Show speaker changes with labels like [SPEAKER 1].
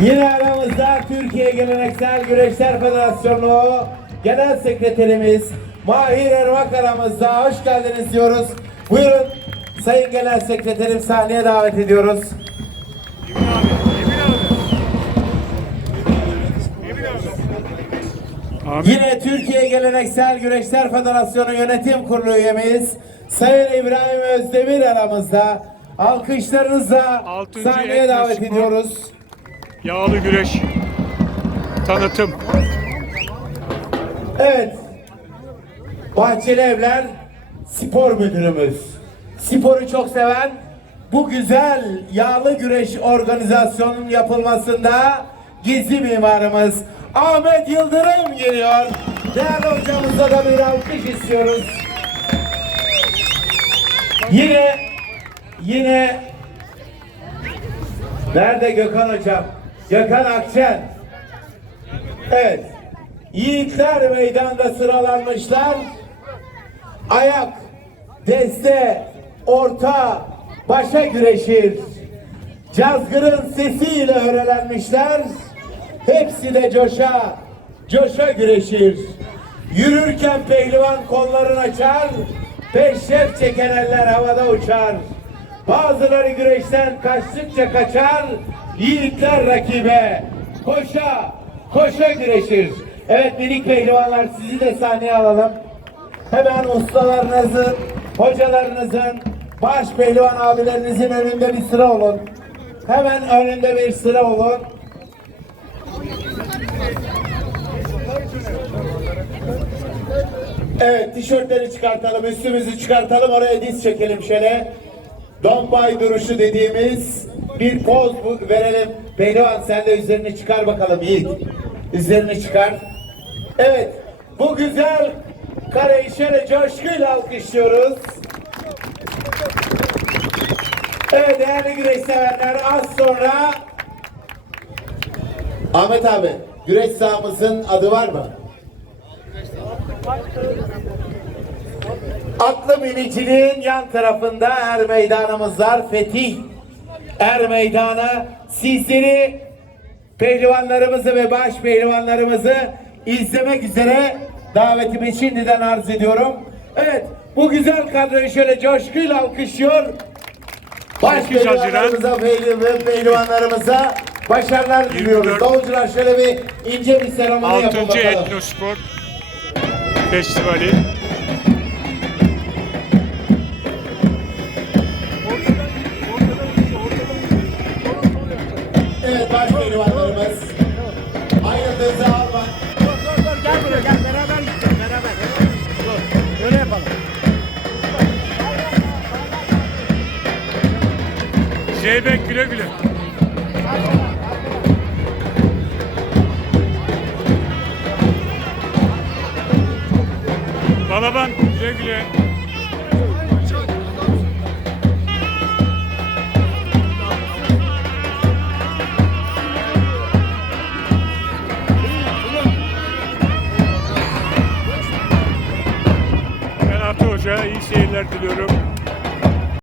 [SPEAKER 1] Yine aramızda Türkiye Geleneksel Güreşler Federasyonu Genel Sekreterimiz Mahir Ermak aramızda. Hoş geldiniz diyoruz. Buyurun Sayın Genel Sekreterim sahneye davet ediyoruz. Yine Türkiye Geleneksel Güreşler Federasyonu Yönetim Kurulu üyemiz Sayın İbrahim Özdemir aramızda. Alkışlarınızla
[SPEAKER 2] Altıncı
[SPEAKER 1] sahneye davet ediyoruz.
[SPEAKER 2] Yağlı güreş tanıtım.
[SPEAKER 1] Evet. Bahçeli Evler spor müdürümüz. Sporu çok seven bu güzel yağlı güreş organizasyonunun yapılmasında gizli mimarımız Ahmet Yıldırım geliyor. Değerli hocamıza da bir alkış istiyoruz. Yine yine Nerede Gökhan hocam? Gökhan Akçen. Evet. Yiğitler meydanda sıralanmışlar. Ayak, deste, orta, başa güreşir. Cazgırın sesiyle öğrelenmişler. Hepsi de coşa, coşa güreşir. Yürürken pehlivan kollarını açar. Peşref çeken eller havada uçar. Bazıları güreşten kaçtıkça kaçar. Yiğitler rakibe koşa, koşa güreşir. Evet minik pehlivanlar sizi de sahneye alalım. Hemen ustalarınızın, hocalarınızın, baş pehlivan abilerinizin önünde bir sıra olun. Hemen önünde bir sıra olun. Evet tişörtleri çıkartalım, üstümüzü çıkartalım, oraya diz çekelim şöyle. Dombay duruşu dediğimiz bir poz verelim. Pehlivan sen de üzerini çıkar bakalım Yiğit. Üzerini çıkar. Evet, bu güzel kareyi şöyle coşkuyla alkışlıyoruz. Evet değerli güreş severler az sonra Ahmet abi güreş sahamızın adı var mı? Atlı miniciliğin yan tarafında er meydanımız var. Fetih er meydanı. Sizleri pehlivanlarımızı ve baş pehlivanlarımızı izlemek üzere davetimi şimdiden arz ediyorum. Evet bu güzel kadroyu şöyle coşkuyla alkışlıyor. Baş pehlivanlarımıza pehlivanlarımıza başarılar diliyoruz.
[SPEAKER 2] 24.
[SPEAKER 1] Davulcular şöyle bir ince bir seremoni yapın
[SPEAKER 2] 6.
[SPEAKER 1] bakalım.
[SPEAKER 2] Etnospor Festivali.
[SPEAKER 1] Evet baş pehlivanlarımız. Ayrıldığınızı alma.
[SPEAKER 3] Dur dur gel buraya gel beraber gideceğiz beraber. Dur öyle yapalım.
[SPEAKER 2] Zeybek güle güle. Balaban güle güle. İyi seyirler diliyorum.